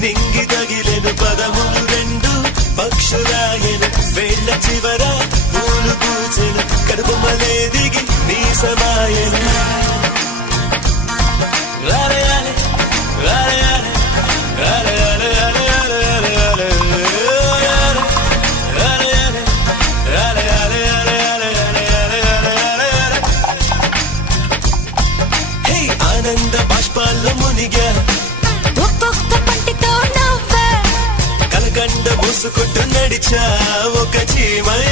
నింగి తగిలెను పదములు రెండు పక్షురాయను వేళ్ళ చివర పూలు పూచెను కడుపుమలే దిగి నీ సమాయను ఆనంద బాష్పాల్లో మునిగా ఒక్కొక్క పంటితో నవ్వా కలకండ మూసుకుంటూ నడిచా ఒక చీమై